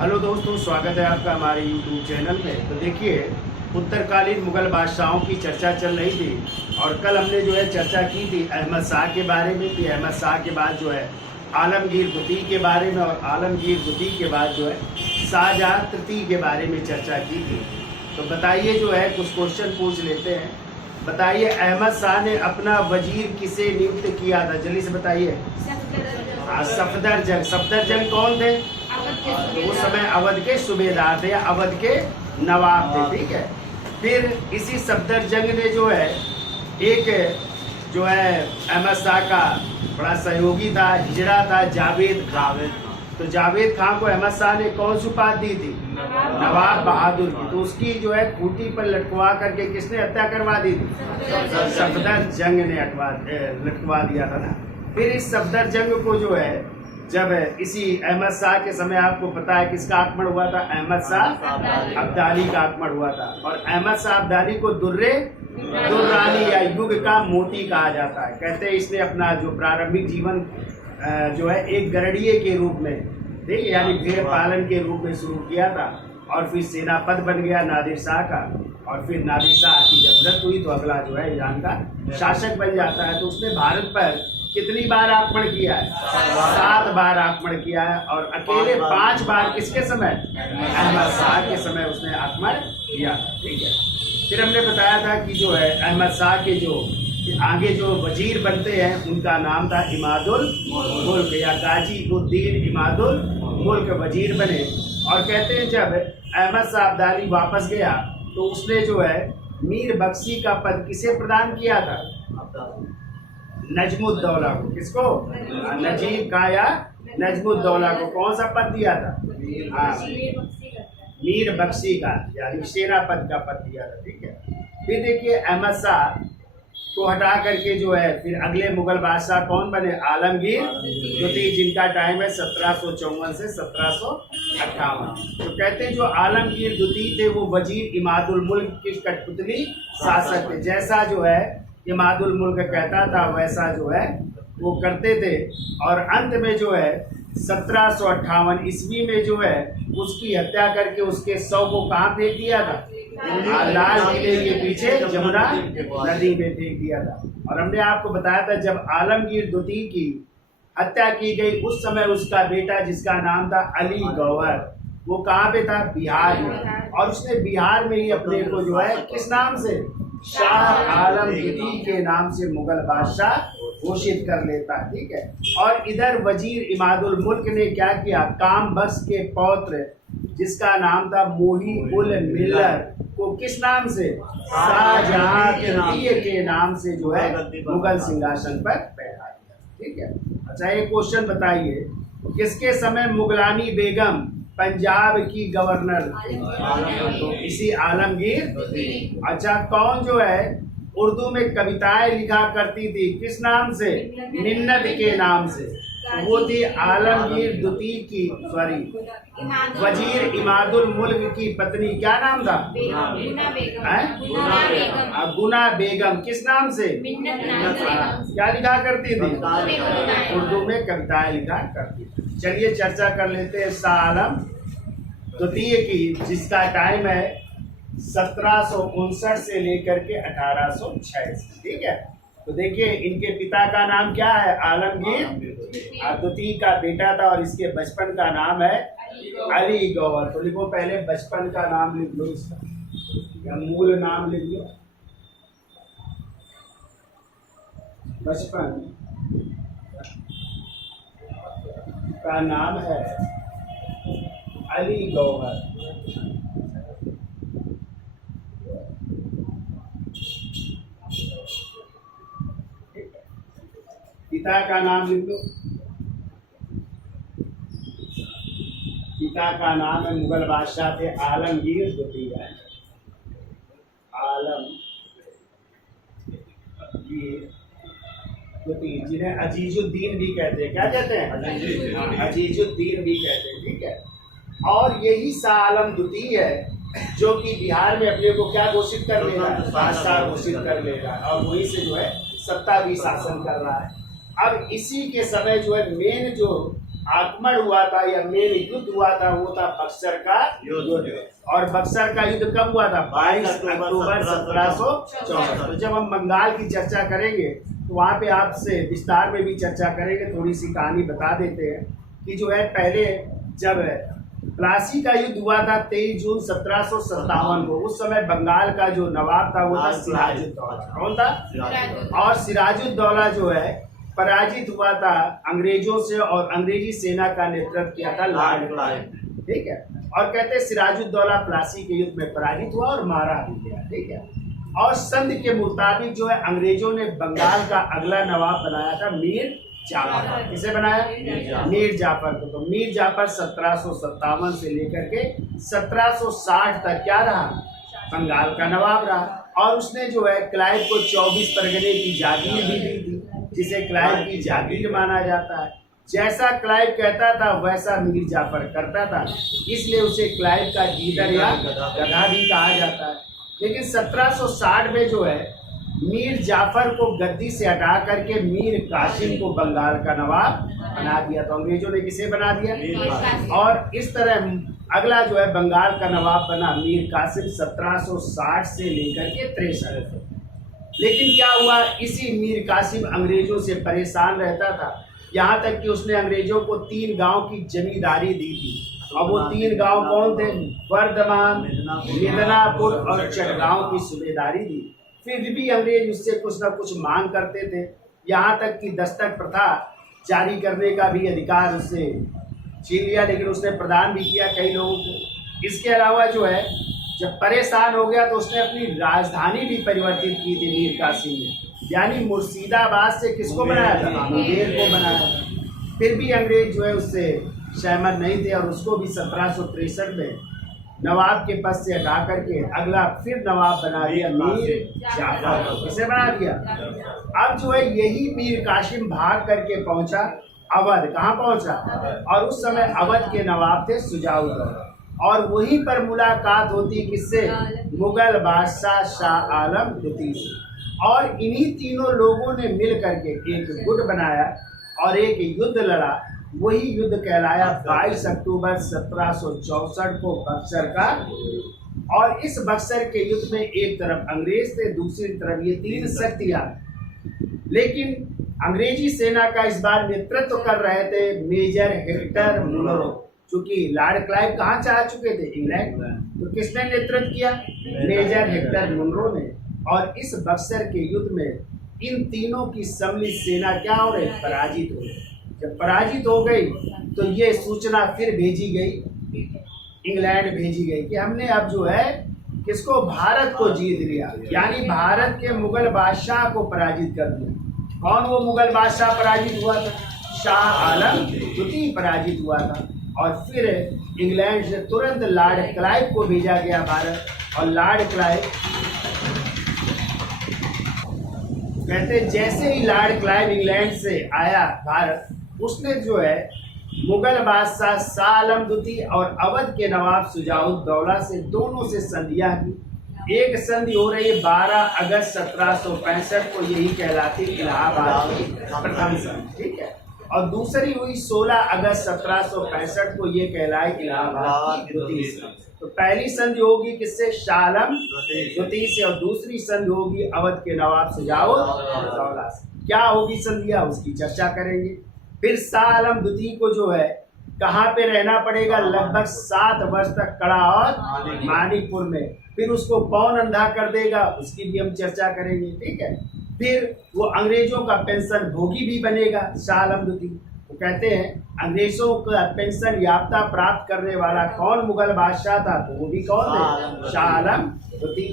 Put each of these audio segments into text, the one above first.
Hello दोस्तों, स्वागत है आपका हमारे YouTube चैनल में। तो देखिए, उत्तरकालीन मुगल बादशाहों की चर्चा चल रही थी और कल हमने जो है चर्चा की थी अहमद शाह के बारे में कि अहमद शाह के बाद जो है आलमगीर द्वितीय के बारे में और आलमगीर द्वितीय के बाद जो है शाहजहां तृतीय के बारे में चर्चा की थी। तो बताइए, जो है कुछ क्वेश्चन पूछ लेते हैं। बताइए, अहमद शाह ने अपना वजीर किसे नियुक्त किया था? जल्दी से बताइए। सफदरजंग। सफदरजंग कौन थे? तो उस समय अवध के सूबेदार थे या अवध के नवाब थे। ठीक है। फिर इसी सफदरजंग ने जो है एक जो है अहमद शाह का बड़ा सहयोगी था, हिजड़ा था, जावेद खान। तो जावेद खान को अहमद शाह ने कौन सी उपाधि दी थी? नवाब बहादुर की। तो उसकी जो है खूंटी पर लटकवा करके किसने हत्या करवा दी थी? सफदरजंग ने लटकवा दिया था ना। फिर इस सफदरजंग को जो है जब इसी अहमद शाह के समय, आपको पता है किसका आक्रमण हुआ था? अहमद शाह अब्दाली का आक्रमण हुआ था। और अहमद शाह अब्दाली को दुर्रानी या युग का मोती कहा जाता है। कहते हैं इसने अपना जो प्रारंभिक जीवन जो है एक गरड़िए के रूप में, ठीक है, यानी भेड़ पालन के रूप में शुरू किया था और फिर सेनापति बन गया नादिर शाह का। और फिर नादिर शाह की जब मृत्यु हुई तो अगला जो है ईरान का शासक बन जाता है। तो उसने भारत पर कितनी बार आक्रमण किया है? 7 बार आक्रमण किया है। और अकेले 5 बार किसके समय? अहमद शाह के समय उसने आक्रमण किया। ठीक है। फिर हमने बताया था कि जो है अहमद शाह के जो आगे जो वजीर बनते हैं उनका नाम था इमादुल मुल्क या गाजी उद्दीन इमादुल मुल्क वजीर बने। और कहते हैं जब अहमद शाह अब्दाली वापस गया तो उसने जो है मीर बख्शी का पद किसे प्रदान किया था? नजमुद्दौला को। किसको? नजीब का या नजमुद्दौला को कौन सा पद दिया था? मीर बख्शी का, यानी सेनापति का पद दिया था। ठीक है। फिर देखिए, अहमद शाह को हटा करके जो है फिर अगले मुगल बादशाह कौन बने? आलमगीर द्वितीय, जिनका टाइम है 1754 से 1758। तो कहते हैं जो आलमगीर द्वितीय थे वो वजीर इमादुल मुल्क के कठपुतली शासक थे। जैसा जो है इमादुल मुल्क कहता था वैसा जो है वो करते थे। और अंत में जो है 1758 ईस्वी में जो है उसकी हत्या करके उसके शव को कहाँ फेंक दिया था? लाल किले के पीछे जमुना नदी में फेंक दिया था। और हमने आपको बताया था जब आलमगीर द्वितीय की हत्या की गई उस समय उसका बेटा जिसका नाम था अली गौहर, वो कहाँ पे था? बिहार में। और उसने बिहार में ही अपने को जो है किस नाम से? शाह आलम द्वितीय के नाम से मुगल बादशाह घोषित कर लेता है। ठीक है। और इधर वजीर इमादुल मुल्क ने क्या किया? काम बख्श के पौत्र जिसका नाम था मोही उल मिल्लत को किस नाम से? शाहजहां तृतीय के नाम से जो है मुगल सिंहासन पर बैठा दिया। ठीक है। अच्छा, एक क्वेश्चन बताइए, किसके समय मुगलानी बेगम पंजाब की गवर्नर? तो इसी आलमगीर। अच्छा, कौन जो है उर्दू में कविताएं लिखा करती थी? किस नाम से? मिन्नत के नाम से। तो वो थी आलमगीर द्वितीय की वजीर इमादुल मुल्क की पत्नी। क्या नाम था? गुना बेगम। किस नाम से? क्या लिखा करती थी? उर्दू में कविताएं लिखा करती थी। चलिए चर्चा कर लेते हैं शाह आलम द्वितीय की, जिसका टाइम है 1759 से लेकर के 1806। ठीक है। तो देखिए, इनके पिता का नाम क्या है? आलमगीर द्वितीय का बेटा था और इसके बचपन का नाम है अली गौहर। तो लिखो, पहले बचपन का नाम लिख लो, इसका या मूल नाम लिख लो। बचपन का नाम है अली गौहर। पिता का नाम लिख लो। पिता का नाम है, मुगल बादशाह थे आलमगीर द्वितीय। आलमगीर द्वितीय, जिन्हें अजीजुद्दीन भी कहते हैं। क्या कहते हैं? अजीजुद्दीन भी कहते हैं। ठीक है। और यही शाह आलम द्वितीय है जो कि बिहार में अपने को क्या घोषित कर ले रहा है? बादशाह घोषित कर ले रहा है और वहीं से जो है सत्ता भी शासन कर रहा है। अब इसी के समय जो है मेन जो आक्रमण हुआ था या मेन युद्ध हुआ था वो था बक्सर का युद्ध। और बक्सर का युद्ध कब हुआ था? 22 अक्टूबर 1764। तो जब हम बंगाल की चर्चा करेंगे तो वहाँ पे आपसे विस्तार में भी चर्चा करेंगे। थोड़ी सी कहानी बता देते हैं कि जो है पहले जब प्लासी का युद्ध हुआ था 23 जून 1757 को, उस समय बंगाल का जो नवाब था वो था सिराजुद्दौला। कौन था? और सिराजुद्दौला जो है पराजित हुआ था अंग्रेजों से और अंग्रेजी सेना का नेतृत्व किया था लॉर्ड क्लाइव। ठीक है। और कहते हैं सिराजुद्दौला प्लासी के युद्ध में पराजित हुआ और मारा भी गया। ठीक है। और संधि के मुताबिक जो है अंग्रेजों ने बंगाल का अगला नवाब बनाया था मीर जाफर। किसे बनाया? मीर जाफर को। तो मीर जाफर 1757 से लेकर के 1760 तक क्या रहा? बंगाल का नवाब रहा। और उसने जो है क्लाइव को 24 परगने की जागीर भी दी थी, जिसे क्लाइव की जागीर माना जाता है। जैसा क्लाइव कहता था वैसा मीर जाफर करता था, इसलिए उसे क्लाइव का गीदड़ या गधा भी कहा जाता है। लेकिन 1760 में जो है मीर जाफर को गद्दी से हटा करके मीर कासिम को बंगाल का नवाब बना दिया। तो अंग्रेजों ने किसे बना दिया? और इस तरह अगला जो है बंगाल का नवाब बना मीर कासिम 1760 से लेकर के 63। लेकिन क्या हुआ, इसी मीर कासिम अंग्रेजों से परेशान रहता था, यहाँ तक कि उसने अंग्रेजों को 3 गांव की जमींदारी दी थी। और वो 3 गांव कौन थे? वर्धमान, मिदनापुर और चटगांव की सूबेदारी दी। फिर भी अंग्रेज उससे कुछ न कुछ मांग करते थे, यहाँ तक कि दस्तक प्रथा जारी करने का भी अधिकार उससे छीन लिया, लेकिन उसने प्रदान भी किया कई लोगों को। इसके अलावा जो है जब परेशान हो गया तो उसने अपनी राजधानी भी परिवर्तित की थी मीर कासिम ने, यानी मुर्शिदाबाद से किसको बनाया था? मुंगेर को बनाया था। फिर भी अंग्रेज जो है उससे सहमत नहीं थे और उसको भी 1763 में नवाब के पद से हटा करके अगला फिर नवाब बना दिया मीर जाफर। किसे बना दिया? अब जो है यही मीर कासिम भाग करके पहुंचा अवध। कहाँ पहुंचा? और उस समय अवध के नवाब थे शुजाउद्दौला। और वहीं पर मुलाकात होती किससे? मुगल बादशाह शाह आलम द्वितीय से। और इन्हीं तीनों लोगों ने मिल करके एक गुट बनाया और एक युद्ध लड़ा। वही युद्ध कहलाया 22 अक्टूबर 1764 को बक्सर का। और इस बक्सर के युद्ध में एक तरफ अंग्रेज थे, दूसरी तरफ ये 3 शक्तियां। लेकिन अंग्रेजी सेना का इस बार नेतृत्व कर रहे थे मेजर हेक्टर मुनरो, चूंकि लॉर्ड क्लाइव कहाँ जा चुके थे? इंग्लैंड। तो किसने नेतृत्व किया? मेजर हेक्टर मुनरो ने। और इस बक्सर के युद्ध में इन तीनों की सम्मिलित सेना क्या हो रही? पराजित हो गई। जब पराजित हो गई तो ये सूचना फिर भेजी गई, इंग्लैंड भेजी गई कि हमने अब जो है किसको? भारत को जीत लिया, यानी भारत के मुगल बादशाह को पराजित कर दिया। कौन वो मुगल बादशाह पराजित हुआ था? शाह आलम द्वितीय पराजित हुआ था। और फिर इंग्लैंड से तुरंत लॉर्ड क्लाइव को भेजा गया भारत। और लॉर्ड क्लाइव कहते जैसे ही लॉर्ड क्लाइव इंग्लैंड से आया भारत, उसने जो है मुगल बादशाह शाह आलम द्वितीय और अवध के नवाब शुजाउद्दौला से दोनों से संधियां की। एक संधि हो रही है 12 अगस्त 1765 को, यही कहलाती इलाहाबाद की प्रथम संधि। ठीक है। और दूसरी हुई 16 अगस्त 1765 को, ये कहलाई इलाहाबाद की द्वितीय संधि। तो पहली संधि होगी किससे? शाह आलम द्वितीय से। और दूसरी संधि होगी अवध के नवाब शुजाउद्दौला से। क्या होगी संधियां, उसकी चर्चा करेंगे। फिर शाह आलम द्वितीय को जो है कहाँ पे रहना पड़ेगा? लगभग 7 वर्ष तक कड़ा और मानिकपुर में। फिर उसको कौन अंधा कर देगा, उसकी भी हम चर्चा करेंगे। ठीक है। फिर वो अंग्रेजों का पेंशन भोगी भी बनेगा शाह आलम द्वितीय। वो कहते हैं अंग्रेजों का पेंशन याफ्ता प्राप्त करने वाला कौन मुगल बादशाह था? तो वो भी कौन थे? शाह आलम द्वितीय।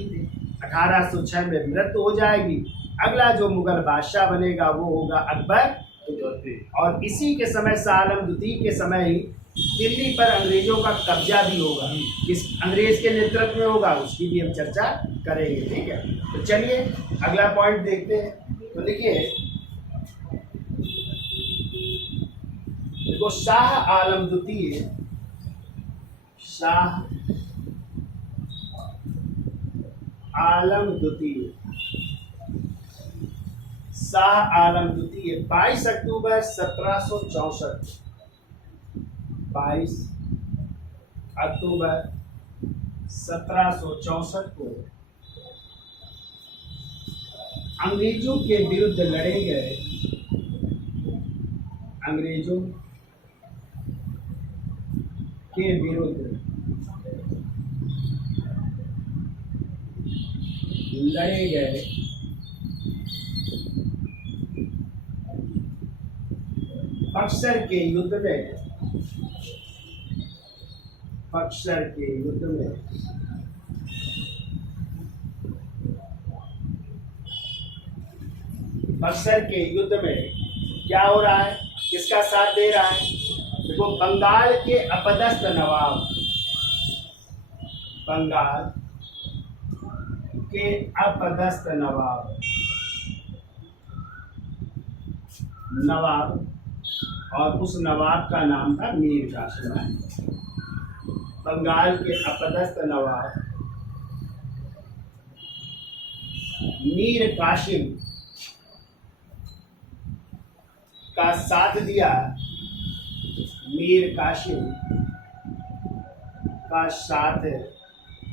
1806 में मृत्यु हो जाएगी। अगला जो मुगल बादशाह बनेगा वो होगा अकबर। और इसी के समय शाह आलम द्वितीय के समय ही दिल्ली पर अंग्रेजों का कब्जा भी होगा। किस अंग्रेज के नेतृत्व में होगा, उसकी भी हम चर्चा करेंगे। ठीक है। तो चलिए अगला पॉइंट देखते हैं। तो देखिए, देखो शाह आलम द्वितीय, शाह आलम द्वितीय, शाह आलम द्वितीय 22 अक्टूबर 1764 22 अक्टूबर 1764 को अंग्रेजों के विरुद्ध लड़े गए अंग्रेजों के विरुद्ध लड़े गए बक्सर के युद्ध में बक्सर के युद्ध में क्या हो रहा है, किसका साथ दे रहा है? देखो, बंगाल के अपदस्थ नवाब, बंगाल के अपदस्थ नवाब और उस नवाब का नाम था मीर कासिम। बंगाल के अपदस्थ नवाब मीर कासिम का साथ दिया, मीर कासिम का साथ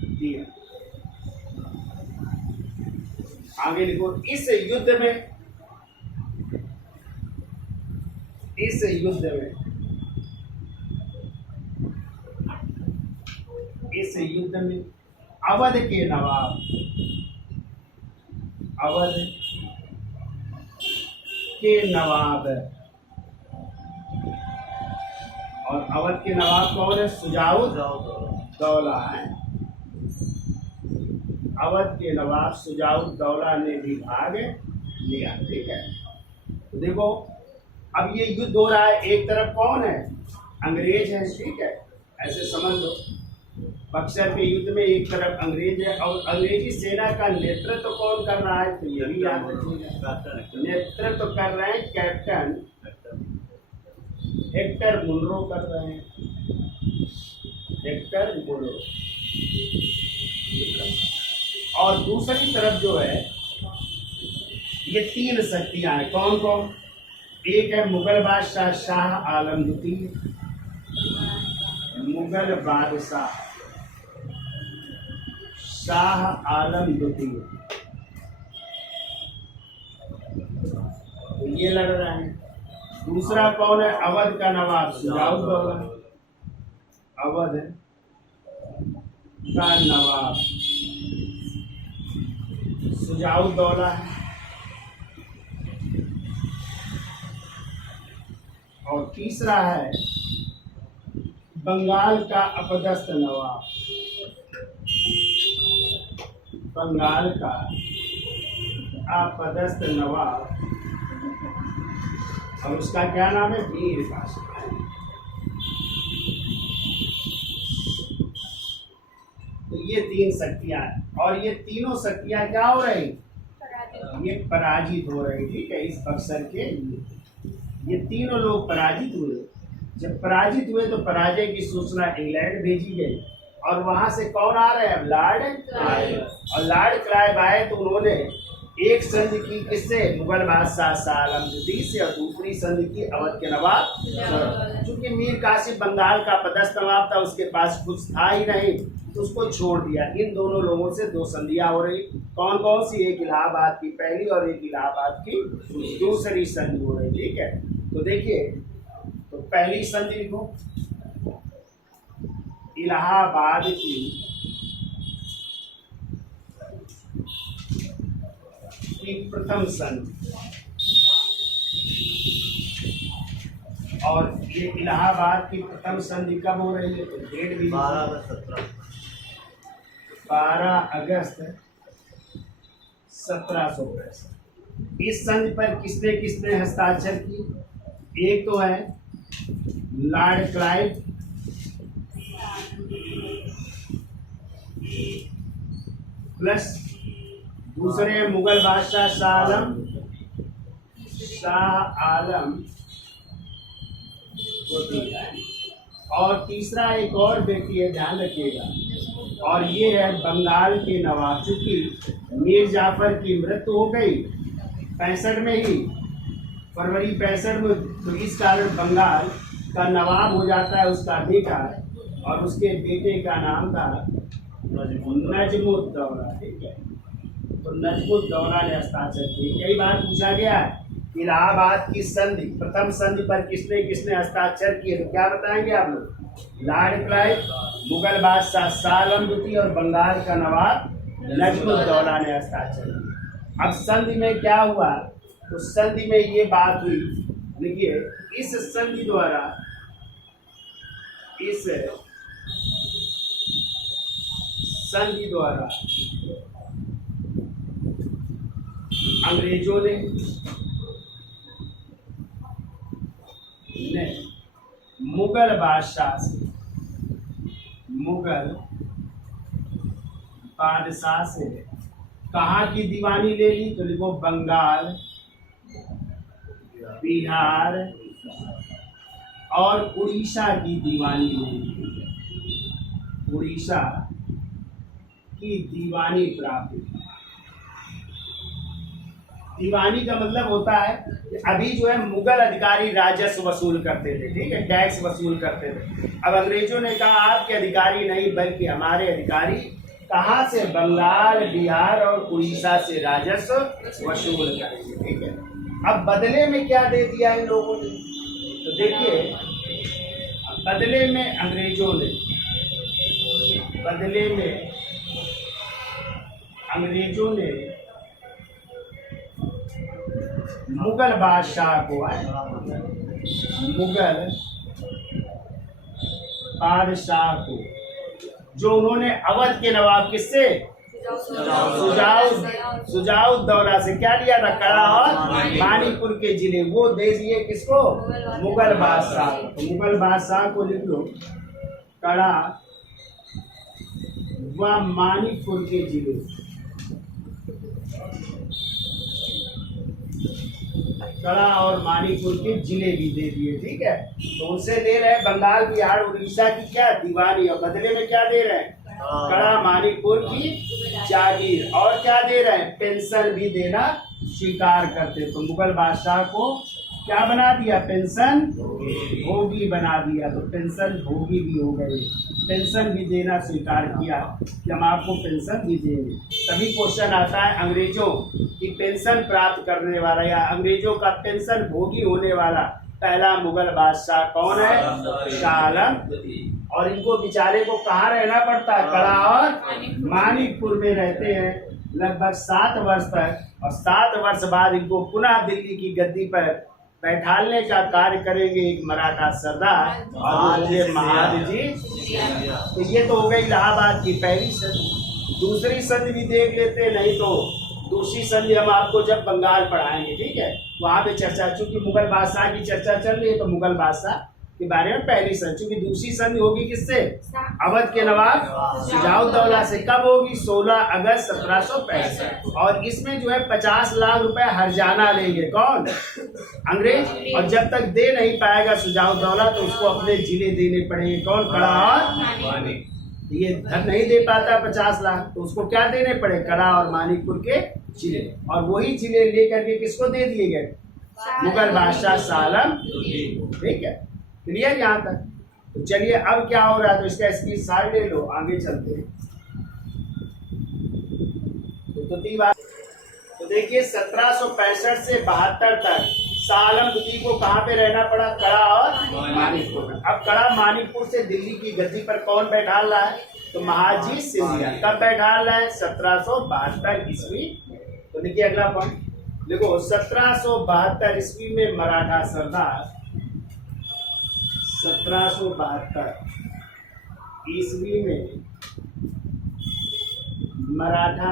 दिया। आगे लिखो, इस युद्ध में अवध के नवाब और अवध के नवाब कौन है? सुजाउद्दौला है। अवध के नवाब सुजाउद्दौला ने भी भाग लिया। ठीक है, तो देखो, अब ये युद्ध हो रहा है, एक तरफ कौन है? अंग्रेज है। ठीक है, ऐसे समझ लो, बक्सर के युद्ध में एक तरफ अंग्रेज है और अंग्रेजी सेना का नेतृत्व कौन कर रहा है? तो ये भी याद रखिएगा, नेतृत्व कर रहे हैं कैप्टन हेक्टर मुनरो कर रहे हैं, हेक्टर मुनरो। और दूसरी तरफ जो है, ये तीन शक्तियां हैं। कौन कौन? एक है मुगल बादशाह शाह आलम द्वितीय, मुगल बादशाह शाह आलम द्वितीय, तो ये लड़ रहे हैं। दूसरा कौन है? अवध का नवाब सुजाउद्दौला, अवध का नवाब सुजाउद्दौला है। और तीसरा है बंगाल का अपदस्थ नवाब, बंगाल का अपदस्थ नवाब, और उसका क्या नाम है? मीर कासिम। तो ये तीन शक्तियां हैं, और ये तीनों शक्तियां क्या हो रही? ये पराजित हो रही। ठीक है, इस बक्सर के ये तीनों लोग पराजित हुए। जब पराजित हुए तो पराजय की सूचना इंग्लैंड भेजी गई, और वहां से कौन आ रहे हैं? Lord Clive. और लॉर्ड क्लाइव आए तो उन्होंने एक संधि की किससे? मुगल बादशाह शाह आलम द्वितीय से, और दूसरी संधि की अवध के नवाब। चूंकि मीर कासिम बंगाल का पदस्थ नवाब था, उसके पास कुछ था ही नहीं, तो उसको छोड़ दिया। इन दोनों लोगों से दो संधियां हो रही। कौन कौन सी? एक इलाहाबाद की पहली और एक इलाहाबाद की दूसरी संधि हो रही। ठीक है, तो देखिए, तो पहली संधि लिखो, इलाहाबाद की प्रथम संधि। और ये इलाहाबाद की प्रथम संधि कब हो रही है? तो डेट भी 12 अगस्त 1765। इस संधि पर किसने किसने हस्ताक्षर की? एक तो है लॉर्ड क्लाइव, प्लस दूसरे मुगल बादशाह शाह आलम और तीसरा एक और व्यक्ति है, ध्यान रखिएगा, और ये है बंगाल के नवाब। चूंकि मीर जाफर की मृत्यु हो गई 65 में ही, फरवरी 65 में, तो इस कारण बंगाल का नवाब हो जाता है उसका बेटा, और उसके बेटे का नाम था नजमुद्दौला। ठीक है, तो नजमुद्दौला ने हस्ताक्षर किए। कई बार पूछा गया है इलाहाबाद की संधि, प्रथम संधि पर किसने किसने हस्ताक्षर किए, तो क्या बताएंगे आप लोग? लॉर्ड क्लाइव, मुगल बादशाह शाह आलम द्वितीय और बंगाल का नवाब नजमुद्दौला ने हस्ताक्षर किए। अब संधि में क्या हुआ, तो संधि में ये बात हुई, देखिए इस संधि द्वारा, इस संधि द्वारा अंग्रेजों ने मुगल बादशाह से, मुगल बादशाह से कहाँ की दीवानी ले ली, तो लिखो बंगाल, बिहार और उड़ीसा की दीवानी ले ली। उड़ीसा की दीवानी प्राप्त हुई। दीवानी का मतलब होता है कि अभी जो है मुगल अधिकारी राजस्व वसूल करते थे, ठीक है, टैक्स वसूल करते थे। अब अंग्रेजों ने कहा आपके अधिकारी नहीं बल्कि हमारे अधिकारी कहाँ से, बंगाल, बिहार और उड़ीसा से राजस्व वसूल करेंगे। ठीक है, अब बदले में क्या दे दिया इन लोगों ने, तो देखिए बदले में अंग्रेजों ने, बदले में अंग्रेजों ने मुगल बादशाह को, मुगल बादशाह को, जो उन्होंने अवध के नवाब किससे, सुजाउद्दौला से क्या लिया था, कड़ा और मानीपुर के जिले, वो दे दिए किसको, मुगल बादशाह। तो मुगल बादशाह को लिख लो, कड़ा व मानीपुर के जिले, कड़ा और मानीपुर के जिले भी दे दिए। ठीक है, तो उनसे ले रहे हैं बंगाल, बिहार, उड़ीसा की क्या दीवानी, और बदले में क्या दे रहे हैं, कड़ा मानीपुर की जागीर, और क्या दे रहे हैं, पेंशन भी देना स्वीकार करते। तो मुगल बादशाह को क्या बना दिया, पेंशन भोगी बना दिया। तो पेंशन भोगी भी हो गए, पेंशन भी देना स्वीकार किया कि हम आपको पेंशन भी देंगे। तभी क्वेश्चन आता है अंग्रेजों की पेंशन प्राप्त करने वाला या अंग्रेजों का पेंशन भोगी होने वाला पहला मुगल बादशाह कौन है, शाह आलम। और इनको बेचारे को कहाँ रहना पड़ता है, कड़ा और मानिकपुर में रहते हैं लगभग 7 वर्ष तक, और 7 वर्ष बाद इनको पुनः दिल्ली की गद्दी पर बैठालने का कार्य करेंगे एक मराठा सरदार, और ये महादजी। तो ये तो हो गई इलाहाबाद की पहली संधि। दूसरी संधि भी देख लेते, नहीं तो दूसरी संधि हम आपको जब बंगाल पढ़ाएंगे, ठीक है, वहां पे चर्चा, चूंकि मुगल बादशाह की चर्चा चल रही है तो मुगल बादशाह के बारे में पहली संधि। चूंकि दूसरी संधि होगी किससे, अवध के नवाब सुजाउद्दौला से। कब होगी, 16 अगस्त 1765। और इसमें जो है 50 लाख रुपए हर्जाना लेंगे, कौन, अंग्रेज। और जब तक दे नहीं पाएगा सुजाउद्दौला तो उसको अपने जिले देने पड़ेंगे, कौन, कड़ा और ये धन नहीं दे पाता 50 लाख, तो उसको क्या देने पड़े, कड़ा और मानिकपुर के जिले। और वही जिले लेकर के किसको दे दिए गए, मुगल बादशाह शाह आलम। ठीक है, क्लियर यहाँ तक। तो चलिए अब क्या हो रहा है, तो इसका स्क्रीन शॉट ले लो, आगे चलते हैं। तो देखिए 1765 से 72 तक शाह आलम द्वितीय को कहाँ पे रहना पड़ा, कड़ा और मानिकपुर में। अब कड़ा मानिकपुर से दिल्ली की गद्दी पर कौन बैठाल रहा है, तो महाजी सिंधिया। कब बैठाल रहा है, 1772 ईस्वी। तो देखिए अगला पॉइंट देखो, 1772 ईस्वी में मराठा सरदार, 1772 ईस्वी में मराठा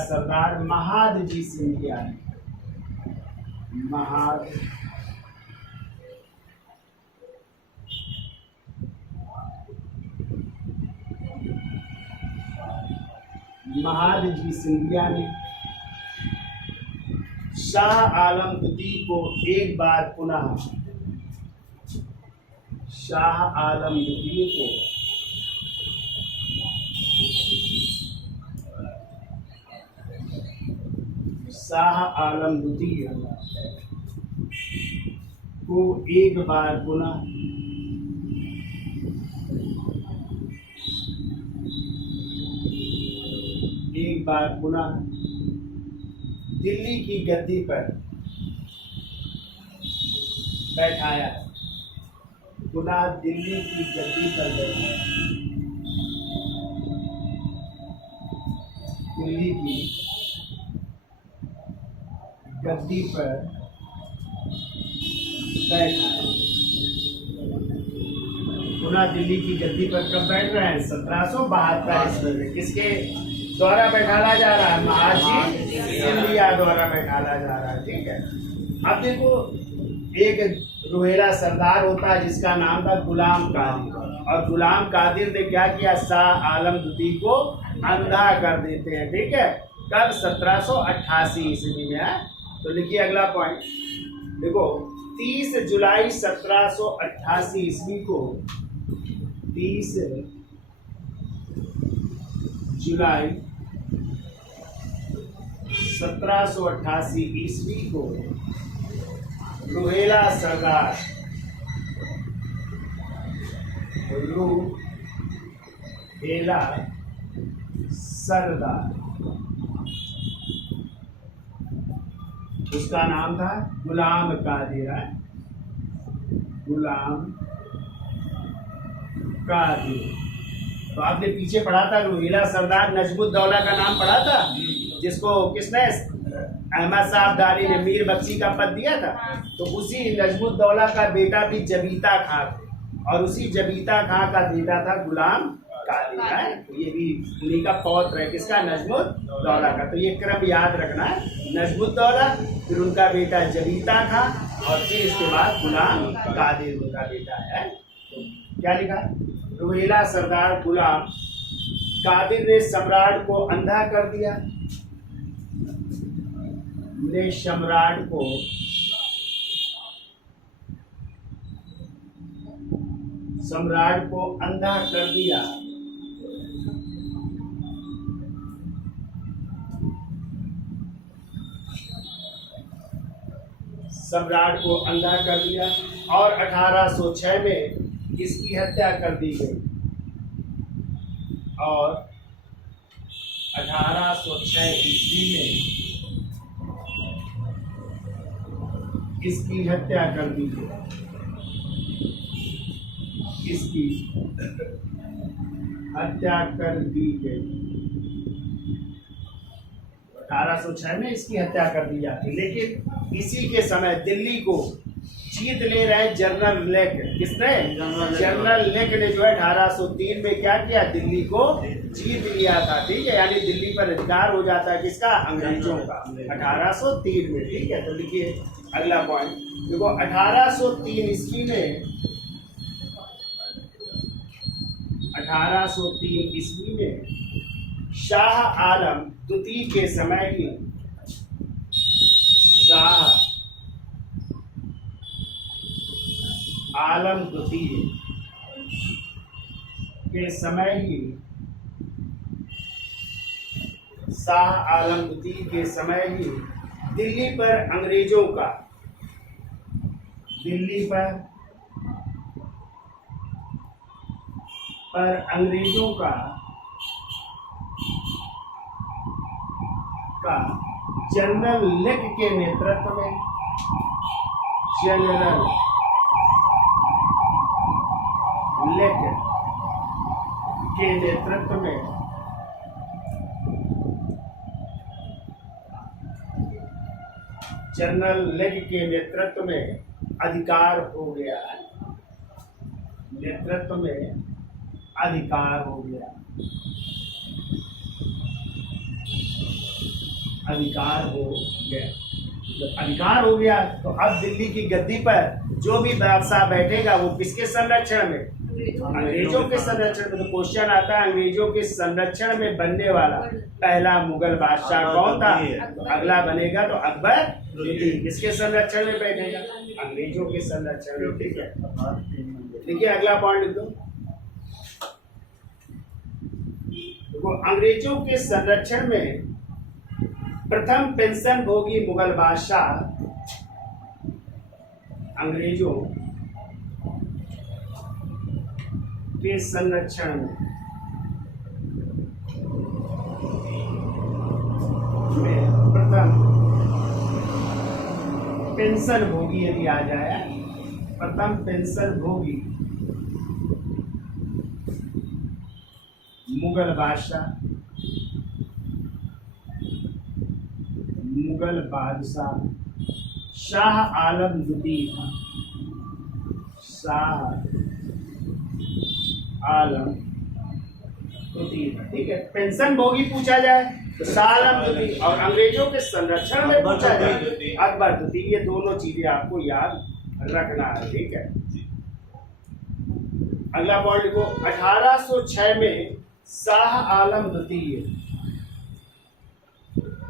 सरदार महादजी सिंधिया ने, महादजी सिंधिया ने शाह आलम द्वितीय को एक बार पुनः, शाह आलम द्वितीय को शाह आलम द्वितीय को एक बार पुनः दिल्ली की गद्दी पर बैठाया, पुनः दिल्ली की गद्दी पर बैठाया, दिल्ली की गद्दी पर बैठाया। पुनः दिल्ली की गद्दी पर कब बैठ रहे हैं? 1772 ईस्वी में। किसके द्वारा बैठाला जा रहा है? महाजी सिंधिया द्वारा बैठाला जा रहा है। ठीक है। अब देखो, एक रोहेला सरदार होता है जिसका नाम था गुलाम कादिर, और गुलाम कादिर ने क्या किया? शाह आलम द्वितीय को अंधा कर देते हैं। ठीक है। कब? 1788 ईस्वी में है। तो लिखिए अगला पॉइंट। देखो, 30 जुलाई 1788 ईस्वी को, 30 जुलाई 1788 ईस्वी को रोहेला सरदार उसका नाम था गुलाम कादिर, गुलाम कादिर। तो आपने पीछे पढ़ा था रोहेला सरदार नजमुद्दौला का नाम पढ़ा था, जिसको किसने? अहमद साहब दारी ने मीर बख्शी का पद दिया था। तो उसी नजमुद्दौला का बेटा भी जबीता खां, और उसी जबीता खां का बेटा था गुलाम कादिर है। तो ये भी उन्हीं का पौत्र है। किसका? नजमुद्दौला का। तो ये क्रम याद रखना है। नजमुद्दौला, फिर उनका बेटा जबीता खां, और फिर इसके बाद गुलाम कादिर उनका बेटा है। तो क्या लिखा? रोहेला सरदार गुलाम कादिर ने सम्राट को अंधा कर दिया, ने सम्राट को अंधा कर दिया, सम्राट को अंधा कर दिया, और 1806 में इसकी हत्या कर दी गई, और 1806 ईस्वी में इसकी हत्या कर दी गई, इसकी हत्या कर दी गई। 1806 में इसकी हत्या कर दी जाती। लेकिन इसी के समय दिल्ली को जीत ले रहे जनरल लेक। किसने? जनरल लेक ने जो है 1803 में क्या किया? दिल्ली को जीत लिया था। ठीक है। यानी दिल्ली पर अधिकार हो जाता है किसका? अंग्रेजों का, 1803 में। ठीक है। तो लिखिए अगला पॉइंट। देखो, 1803 ईस्वी में, 1803 ईस्वी में शाह आलम द्वितीय के समय ही, शाह आलम द्वितीय के समय ही, शाह आलम द्वितीय के समय ही दिल्ली पर अंग्रेजों का, दिल्ली पर अंग्रेजों का जनरल लेक के नेतृत्व में, जनरल लेक के नेतृत्व में जनरल लेक के नेतृत्व में अधिकार हो गया, नेतृत्व में अधिकार हो गया, अधिकार हो गया। जब अधिकार हो गया तो अब दिल्ली की गद्दी पर जो भी बादशाह बैठेगा वो किसके संरक्षण में? अंग्रेजों के संरक्षण में। तो क्वेश्चन आता है अंग्रेजों के संरक्षण में बनने वाला पहला मुगल बादशाह कौन था? तो अगला बनेगा तो अकबर किसके संरक्षण में बैठेगा? अंग्रेजों के संरक्षण में। ठीक है। देखिए अगला पॉइंट लिख दो। देखो, अंग्रेजों के संरक्षण में प्रथम पेंशन भोगी मुगल बादशाह अंग्रेजों के संरक्षण में प्रथम पेंशन भोगी यदि आ जाए, प्रथम पेंशन भोगी मुगल बादशाह शाह आलम द्वितीय, शाह आलम द्वितीय। ठीक है, पेंशन भोगी पूछा जाए तो शाह आलम द्वितीय, और अंग्रेजों के संरक्षण में पूछा जाए अकबर द्वितीय। ये दोनों चीजें आपको याद रखना है। ठीक है, अगला पॉइंट को 1806 में शाह आलम द्वितीय,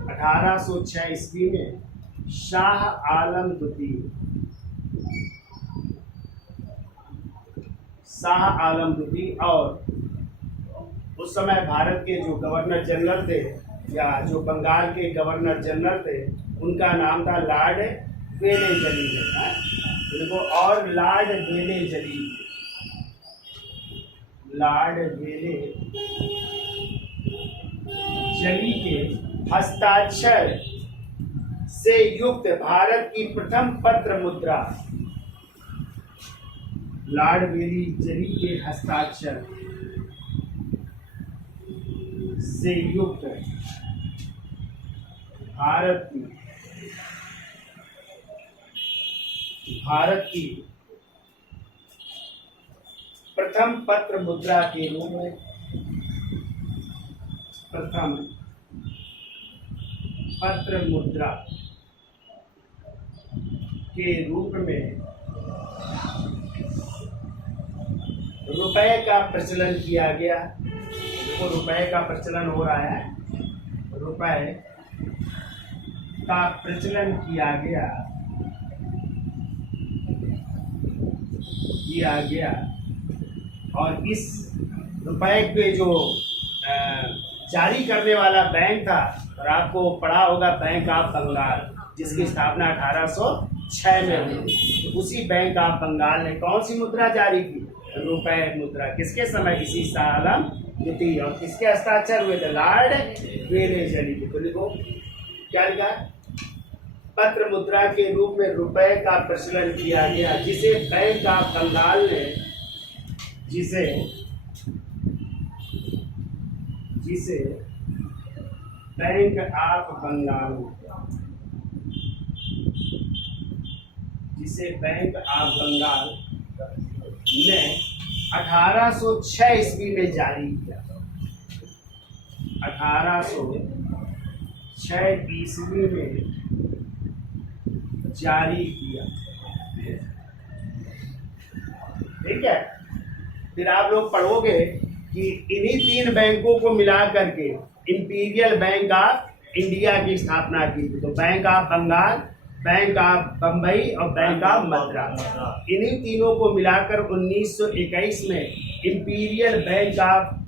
1806 ईस्वी में शाह आलम द्वितीय, शाह आलम द्वितीय, और उस समय भारत के जो गवर्नर जनरल थे या जो बंगाल के गवर्नर जनरल थे उनका नाम था लॉर्ड वेलेजली। देखो, और लॉर्ड वेलेजली, लॉर्ड वेलेजली के हस्ताक्षर से युक्त भारत की प्रथम पत्र मुद्रा, लॉर्ड वेलेजली के हस्ताक्षर से युक्त भारत की प्रथम पत्र मुद्रा के रूप में, प्रथम पत्र मुद्रा के रूप में रुपए का प्रचलन किया गया। देखो, रुपए का प्रचलन हो रहा है, रुपए का प्रचलन किया गया, और इस रुपए के जो जारी करने वाला बैंक था, और आपको पढ़ा होगा बैंक ऑफ बंगाल, जिसकी स्थापना 1806 में हुई। उसी बैंक ऑफ बंगाल ने कौन सी मुद्रा जारी की? रुपए मुद्रा। किसके समय? इसी शाह आलम द्वितीय। और किसके हस्ताक्षर हुए थे? लॉर्ड वेलेजली के। तो लिखो, क्या लिखा? पत्र मुद्रा के रूप में रुपए का प्रचलन किया गया, जिसे बैंक ऑफ बंगाल ने, जिसे बैंक ऑफ बंगाल, जिसे बैंक ऑफ बंगाल ने 1806 ईस्वी में जारी किया। 1806 ईस्वी में जारी किया। ठीक है, फिर आप लोग पढ़ोगे कि इन्हीं 3 बैंकों को मिला करके इंपीरियल बैंक ऑफ इंडिया की स्थापना की थी। तो bank of Bengal, bank of Bombay और बैंक ऑफ मद्रास, इन्हीं तीनों को मिलाकर 1921 में इंपीरियल बैंक ऑफ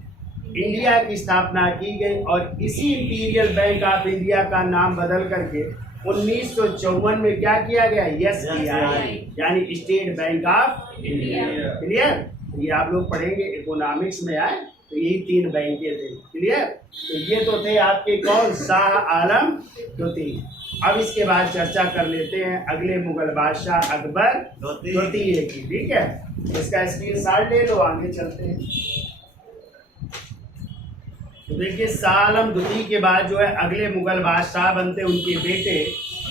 इंडिया की स्थापना की गई। और इसी इंपीरियल बैंक ऑफ इंडिया का नाम बदल करके 1954 में क्या किया गया? SBI, यानी state bank of India. Clear? ये आप लोग पढ़ेंगे, इकोनॉमिक्स में आए तो यही 3 बैंकें थे। क्लियर? तो ये तो थे आपके कौन? शाह आलम द्वितीय। अब इसके बाद चर्चा कर लेते हैं अगले मुगल बादशाह अकबर द्वितीय की। ठीक है, इसका स्क्रीनशॉट ले लो, आगे चलते हैं। तो देखिए, शाह आलम द्वितीय के बाद जो है अगले मुगल बादशाह बनते उनके बेटे,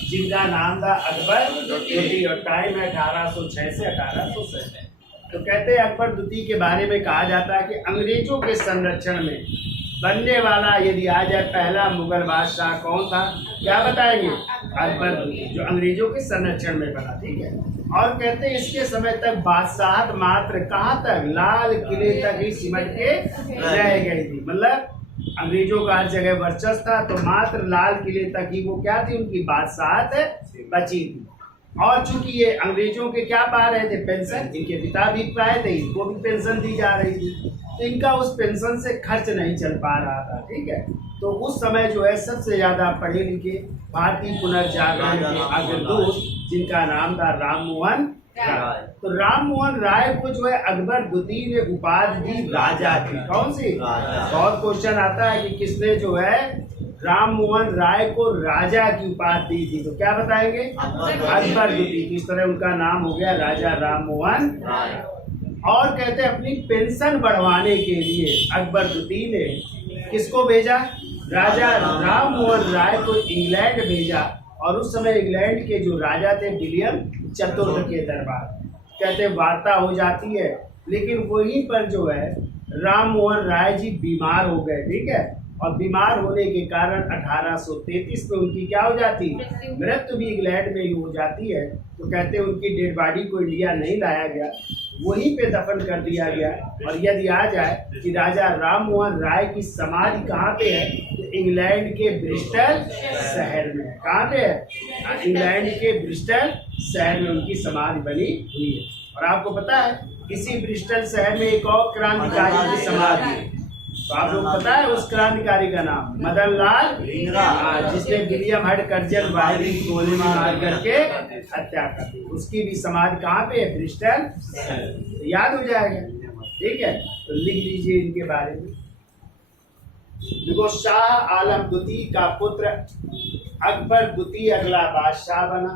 जिनका नाम था अकबर द्वितीय, और टाइम है 1806 से 1807। तो कहते हैं अकबर द्वितीय के बारे में कहा जाता है कि अंग्रेजों के संरक्षण में बनने वाला यदि आ जाए पहला मुगल बादशाह कौन था? क्या बताएंगे? अकबर द्वितीय, जो अंग्रेजों के संरक्षण में बना। ठीक है, और कहते हैं इसके समय तक बादशाहत मात्र कहाँ तक? लाल किले तक ही सिमट के रह गई थी। मतलब अंग्रेजों का हर जगह वर्चस्व था, तो मात्र लाल किले तक ही वो क्या थी? उनकी बादशाहत बची थी। और चूंकि ये अंग्रेजों के क्या पा रहे थे? पेंशन। इनके पिता भी पाए थे, इनको भी पेंशन दी जा रही थी। तो इनका उस पेंशन से खर्च नहीं चल पा रहा था, ठीक है। तो उस समय जो है सबसे ज्यादा पढ़े लिखे भारतीय पुनर्जागरण के अग्रदूत जिनका नाम था राम मोहन राय। तो राम मोहन राय को जो है अकबर द्वितीय ने उपाधि दी राजा की। कौन सी? बहुत क्वेश्चन आता है कि किसने जो है राम मोहन राय को राजा की उपाधि दी थी, तो क्या बताएंगे? अकबर द्वितीय। इस तरह उनका नाम हो गया राजा राम मोहन राय। और कहते हैं अपनी पेंशन बढ़वाने के लिए अकबर द्वितीय ने किसको भेजा? राजा राम मोहन राय को इंग्लैंड भेजा। और उस समय इंग्लैंड के जो राजा थे विलियम चतुर्थ के दरबार, कहते वार्ता हो जाती है, लेकिन वहीं पर जो है राम मोहन राय जी बीमार हो गए, ठीक है। और बीमार होने के कारण 1833 में उनकी क्या हो जाती? मृत्यु भी इंग्लैंड में ही हो जाती है। तो कहते हैं उनकी डेड बॉडी को इंडिया नहीं लाया गया, वहीं पे दफन कर दिया गया। और यदि आ जाए कि राजा राम मोहन राय की समाधि कहाँ पे है, तो इंग्लैंड के ब्रिस्टल शहर में। कहाँ पे है? इंग्लैंड के ब्रिस्टल शहर में उनकी समाधि बनी हुई है। और आपको पता है इसी ब्रिस्टल शहर में एक और क्रांतिकारी की समाधि है। तो आप लोग पता है उस क्रांतिकारी का नाम? मदन लाल धिंगरा, जिसने विलियम हडकर्जन बाहरी गोली में मार करके हत्या कर दी। उसकी भी समाधि कहाँ पे है? ब्रिस्टल। तो याद हो जाएगा, ठीक है। तो लिख लीजिए इनके बारे में। देखो, शाह आलम द्वितीय का पुत्र अकबर द्वितीय अगला बादशाह बना।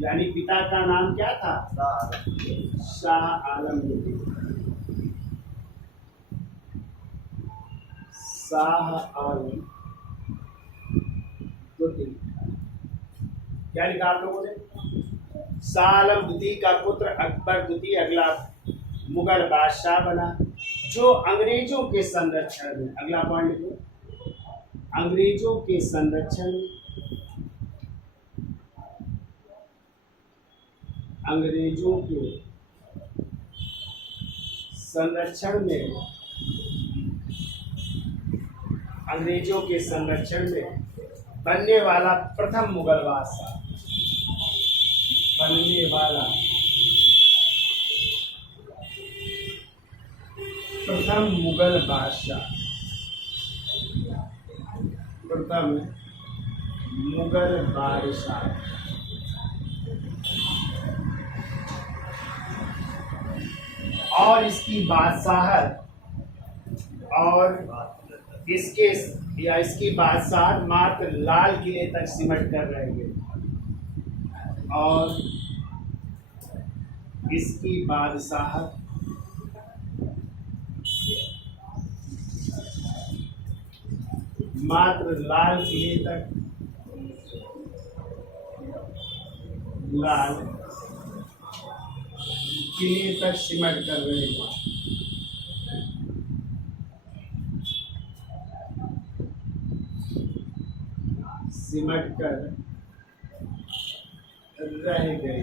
यानी पिता का नाम क्या था? शाह आलम द्वितीय। शाह आलम द्वितीय क्या लिखा आप लोगों ने? शाह आलम द्वितीय का पुत्र अकबर द्वितीय अगला मुगल बादशाह बना, जो अंग्रेजों के संरक्षण में, अगला पॉइंट को, अंग्रेजों के संरक्षण में, अंग्रेजों के संरक्षण में, अंग्रेजों के संरक्षण में बनने वाला प्रथम मुगल बादशाह, बनने वाला प्रथम मुगल बादशाह, प्रथम मुगल बादशाह। और इसकी बादशाहत और इसकी बादशाहत मात्र लाल किले तक सिमट कर रह गई। और इसकी बादशाहत मात्र लाल किले तक, लाल किले तक सिमट कर रहेगा। सिमट कर रह गई।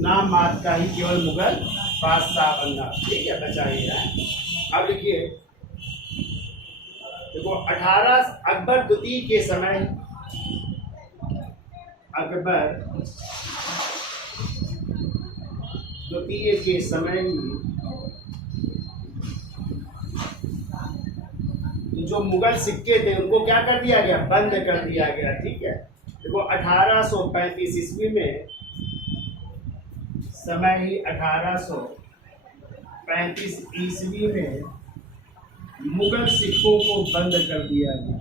नाम मात्र का ही केवल मुगल बादशाह बनना, ठीक है, बचाइएगा। अब लिखिए, देखो 18 अकबर द्वितीय के समय, अकबर द्वितीय के समय जो मुगल सिक्के थे उनको क्या कर दिया गया? बंद कर दिया गया, ठीक है। देखो 1835 ईस्वी में, समय ही 1835 ईस्वी में मुगल सिक्कों को बंद कर दिया गया,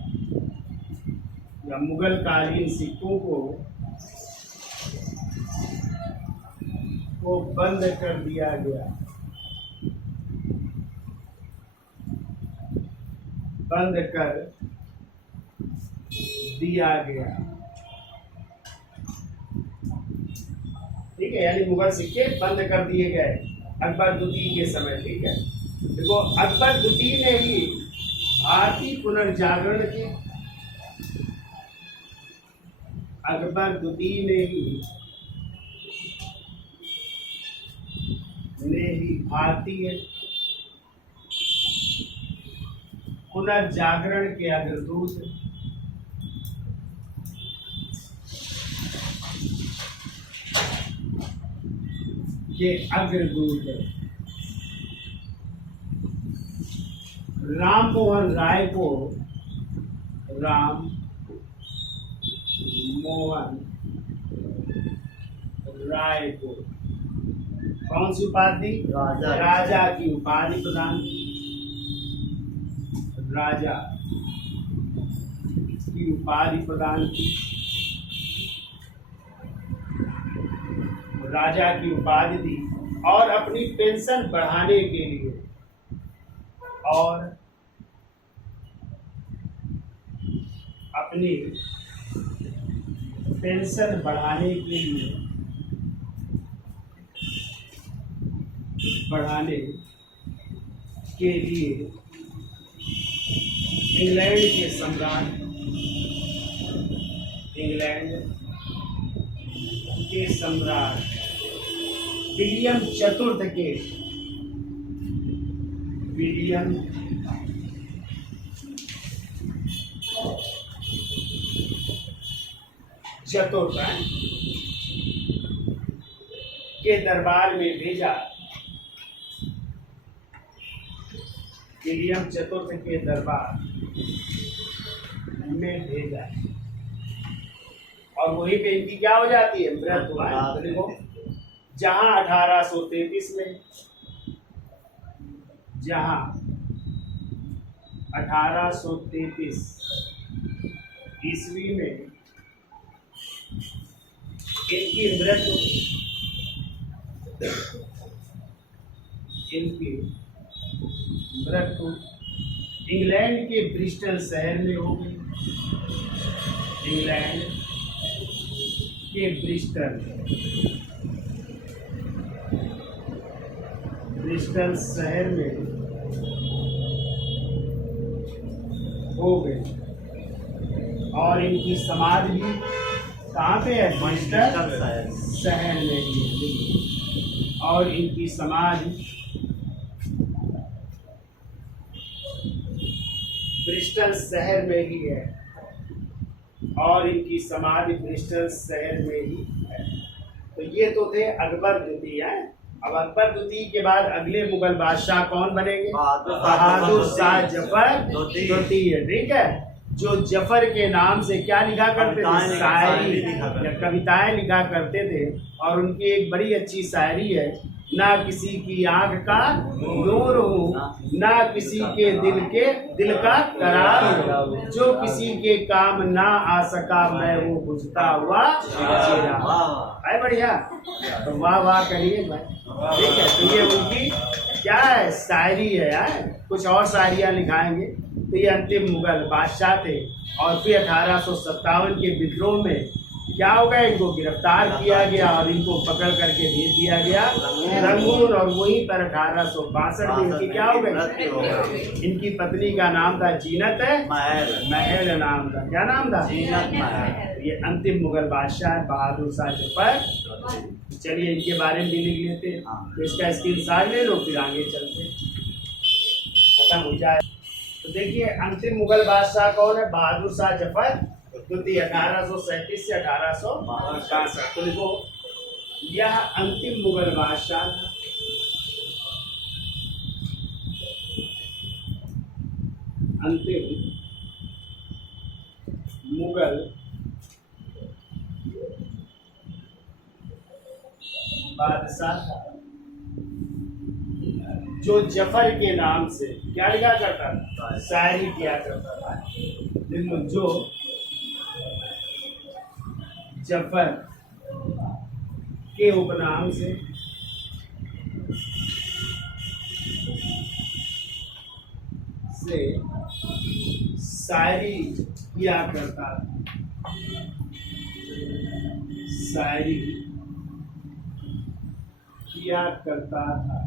या मुगल कालीन सिक्कों को बंद कर दिया गया, बंद कर दिया गया, ठीक है। यानी मुगल सिक्के बंद कर दिए गए अकबर द्वितीय के समय, ठीक है। देखो अकबर द्वितीय ने ही भारतीय पुनर्जागरण के, अकबर द्वितीय ने ही भारतीय पुनर्जागरण के अग्रदूत के अग्रदूत राम मोहन राय को राम मोहन राय को कौन सी उपाधि? राजा की उपाधि प्रदान की। राजा की उपाधि प्रदान की। राजा की उपाधि दी और अपनी पेंशन बढ़ाने के लिए अपनी पेंशन बढ़ाने के लिए इंग्लैंड के सम्राट विलियम चतुर्थ के के दरबार में भेजा। विलियम चतुर्थ के दरबार में भेजा और वहीं पे इनकी क्या हो जाती है? मृत्यु। देखो जहां 1833 में 1833 ईस्वी में इनकी मृत्यु इंग्लैंड के ब्रिस्टल शहर में हो गई। इंग्लैंड के ब्रिस्टल शहर में हो गई और इनकी समाधि भी कहाँ पे है? ब्रिस्टल शहर में ही। और इनकी समाधि ब्रिस्टल शहर में ही है और इनकी समाधि ब्रिस्टल शहर में ही है। तो ये तो थे अकबर द्वितीय। अब अकबर द्वितीय के बाद अगले मुगल बादशाह कौन बनेंगे? बहादुर शाह जफर द्वितीय। ठीक है, जो जफर के नाम से क्या लिखा करते थे? शायरी या कविताएं लिखा करते थे। और उनकी एक बड़ी अच्छी शायरी है, ना किसी की आंख का नूर हूँ, ना किसी के दिल का करार हूँ, जो किसी के काम ना आ सका मैं वो बुझता हुआ है। बढ़िया, तो वाह वाह करिए भाई। ठीक है, तो ये उनकी क्या है? शायरी है यार। कुछ और शायरियाँ लिखाएंगे। तो ये अंतिम मुगल बादशाह थे। और फिर 1857 के विद्रोह में क्या हो गया? इनको गिरफ्तार किया गया और इनको पकड़ करके भेज दिया गया रंगून। और वहीं पर 1862 में इनकी क्या हो गई? इनकी पत्नी का नाम था जीनत महल नाम था। क्या नाम था? जीनत महल। ये अंतिम मुगल बादशाह बहादुर शाह जफर। चलिए इनके बारे में भी लिख लेते हैं। तो इसका स्क्रीनशॉट ले लो, फिर आगे चलते खत्म हो जाए। तो देखिए अंतिम मुगल बादशाह कौन है? बहादुर शाह जफर द्वितीय, 1837 से 1862। तो देखो यह अंतिम मुगल बादशाह था। अंतिम मुगल बादशाह था जो जफर के नाम से क्या लिखा करता था? शायरी किया करता था। लेकिन जो जफर के उपनाम से शायरी किया करता था। शायरी किया करता था।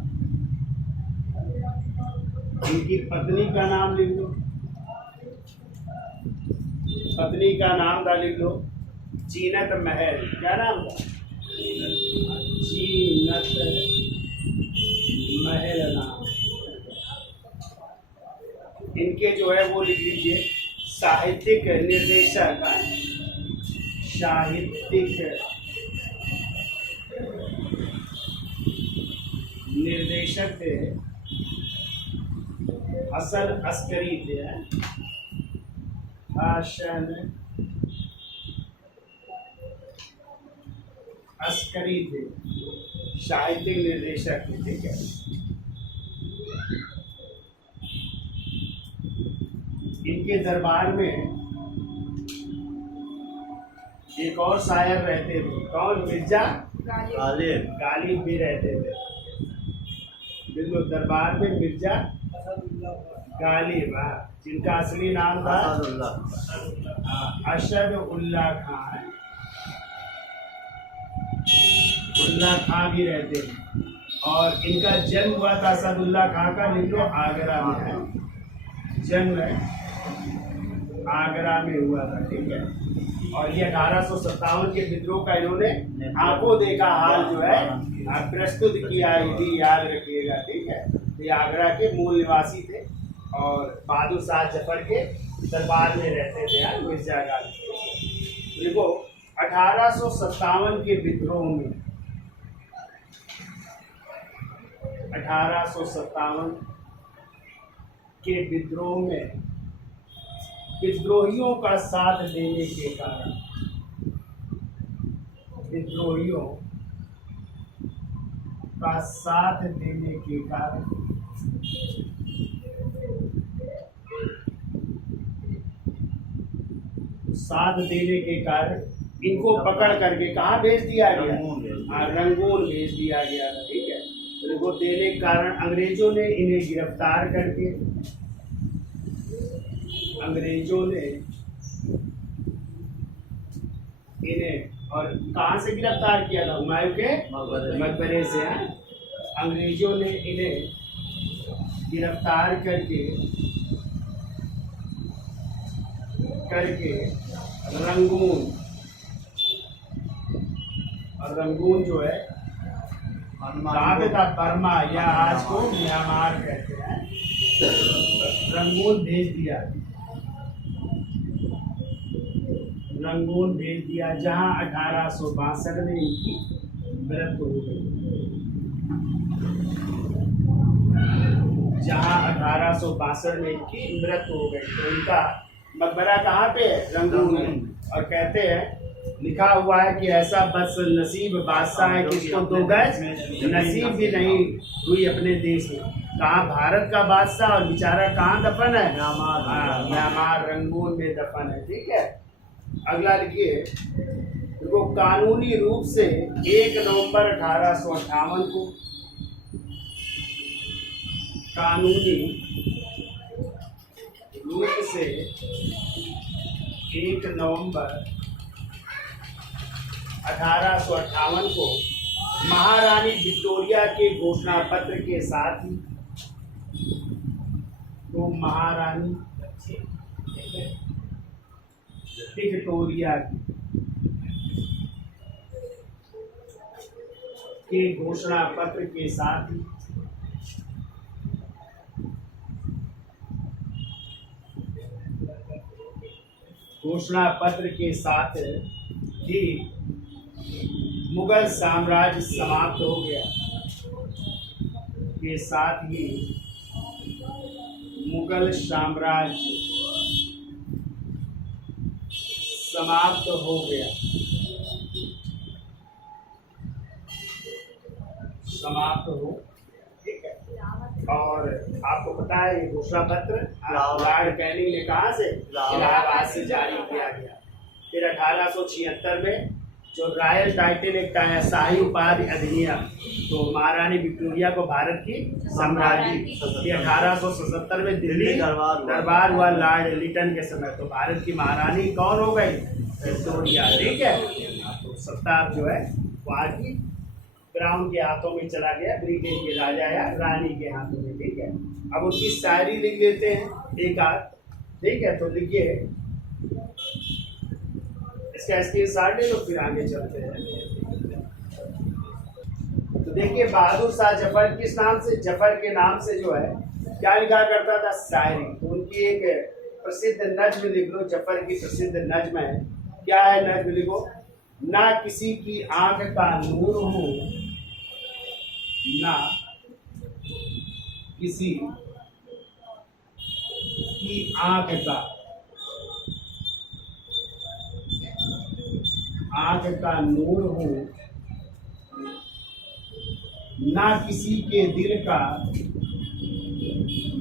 इनकी पत्नी का नाम लिख लो। पत्नी का नाम था, लिख लो जीनत महल। क्या नाम था? जीनत महल नाम। इनके जो है वो लिख लीजिए साहित्यिक निर्देशक। साहित्यिक निर्देशक थे असल अस्करी थे, हसन अस्करी थे, साहित्यिक निर्देशक थे। ठीक है, इनके दरबार में एक और शायर रहते थे, कौन? मिर्जा गालिब भी रहते थे। बिल्कुल, दरबार में मिर्जा गालिब, जिनका असली नाम था असद उल्ला खान। उल्ला खां भी रहते हैं, और इनका जन्म हुआ था असदुल्ला खां का, लिख लो, आगरा में है जन्म, आगरा में हुआ था। ठीक है, और ये 1857 के विद्रोह का इन्होंने आंखों देखा हाल जो है प्रस्तुत किया, ये भी याद रखिएगा। ठीक है, ये आगरा के मूल निवासी थे और बहादुर शाह जफर के दरबार में रहते थे यार, मिर्जा गालिब। देखो, 1857 के विद्रोह में, 1857 के विद्रोह में विद्रोहियों का साथ देने के कारण, विद्रोहियों का साथ देने के कारण इनको पकड़ करके कहाँ भेज दिया गया? रंगून भेज दिया गया था। ठीक है, इनको देने के कारण अंग्रेजों ने इन्हें गिरफ्तार करके, अंग्रेजों ने इन्हें, और कहाँ से गिरफ्तार किया था? हुमायूं के मकबरे से। अंग्रेजों ने इन्हें गिरफ्तार करके रंगून, और रंगून जो है कहाँ पे था? बर्मा, या आज को म्यांमार कहते हैं। रंगून भेज दिया, रंगून भेज दिया, जहां 1862 में इनकी मृत्यु हो गई। जहां 1862 में इनकी मृत्यु हो गई, तो इनका मकबरा कहाँ पे है? रंगून में। और कहते हैं, लिखा हुआ है कि ऐसा बस नसीब बादशाह है कि इसको 2 गज नसीब भी नहीं हुई अपने देश में। कहाँ? भारत का बादशाह, और बेचारा कहाँ दफन है? म्यांमार, रंगून में दफन है। ठीक है, अगला लिखिए। देखो, कानूनी रूप से 1 नवंबर 1858 को, कानूनी रूप से 1 नवंबर 1858 को महारानी विक्टोरिया के घोषणा पत्र के साथ ही, तो महारानी विक्टोरिया के घोषणा पत्र के साथ ही मुगल साम्राज्य समाप्त हो गया, के साथ ही मुगल साम्राज्य समाप्त हो गया, समाप्त हो। ठीक है, और आपको पता है ये घोषणा पत्र लॉर्ड कैनिंग ने कहाँ से? इलाहाबाद से जारी किया गया। फिर 1876 में जो रॉयल टाइटल एक्ट आया, शाही उपाधि अधिनियम, तो महारानी विक्टोरिया को भारत की सम्राज्ञी, 1877 में दिल्ली दरबार हुआ लॉर्ड लिटन के समय, तो भारत की महारानी कौन हो गई? विक्टोरिया। ठीक है, तो सत्ता जो है वहाँ की क्राउन के हाथों में चला गया, ब्रिटेन के राजा या रानी के हाथों में। ठीक है, अब उसकी शायरी लिख लेते हैं एक आध। ठीक है, तो लिखिए, इसका स्क्रीनशॉट ले लो, फिर आगे चलते हैं। तो देखिए, बहादुर शाह जफर किस नाम से? जफर के नाम से जो है क्या लिखा करता था? शायरी। तो उनकी एक प्रसिद्ध नज्म लिख लो, जफर की प्रसिद्ध नज्म है। क्या है नज्म? लिखो, ना किसी की आंख का नूर हूँ, ना किसी की आंख का नूर हूँ, ना किसी के दिल का,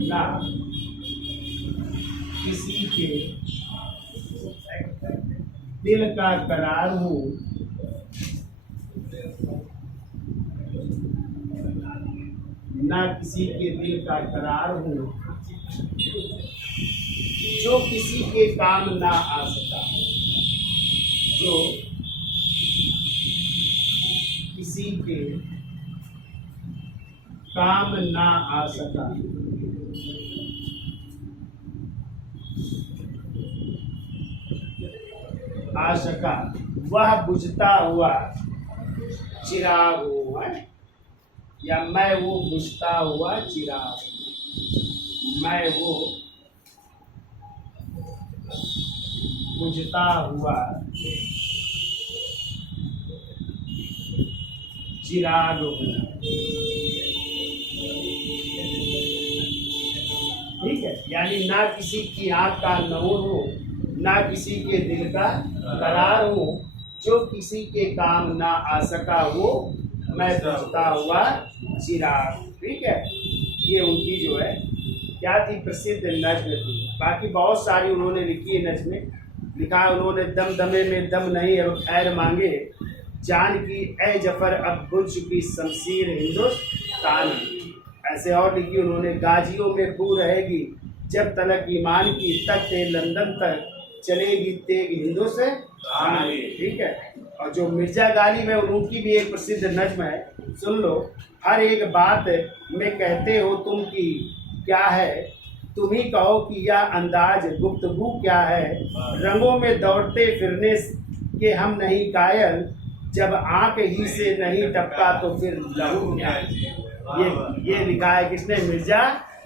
ना किसी के दिल का करार हूँ, ना किसी के दिल का करार हूँ, जो किसी के काम ना आ सका, जो किसी के काम ना आ सका, आ सका वह बुझता हुआ चिराग हूँ, या मैं वो बुझता हुआ चिराग, मैं वो बुझता हुआ चिराग हूँ। ठीक है, यानी ना किसी की आंख का नूर हूँ, ना किसी के दिल का करार हूँ, जो किसी के काम ना आ सका वो मैं बुझता हुआ चिराग। ठीक है, ये उनकी जो है क्या थी, प्रसिद्ध नज्म थी। बाकी बहुत सारी उन्होंने लिखी है नज्में। लिखा उन्होंने दम दमे में दम नहीं अब खैर मांगे, जान की ए जफर अब बुझ चुकी शमशीर हिंदुस्तान। ऐसे और लिखी उन्होंने, गाजियों में खू रहेगी जब तलक ईमान की, तक ते लंदन तक चलेगी तेग हिंदुस्तान। ठीक है, और जो मिर्जा गालिब है उनकी भी एक प्रसिद्ध नज्म है, सुन लो। हर एक बात में कहते हो तुम की क्या है, तुम ही कहो कि यह अंदाज गुफ्तगू क्या है, रंगों में दौड़ते फिरने के हम नहीं कायल, जब आंख ही से नहीं टपका तो फिर लहू क्या। ये लिखा है किसने, मिर्जा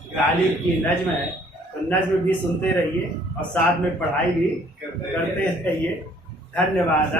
गालिब की नज्म है। तो नज्म भी सुनते रहिए और साथ में पढ़ाई भी करते रहिए। धन्यवाद।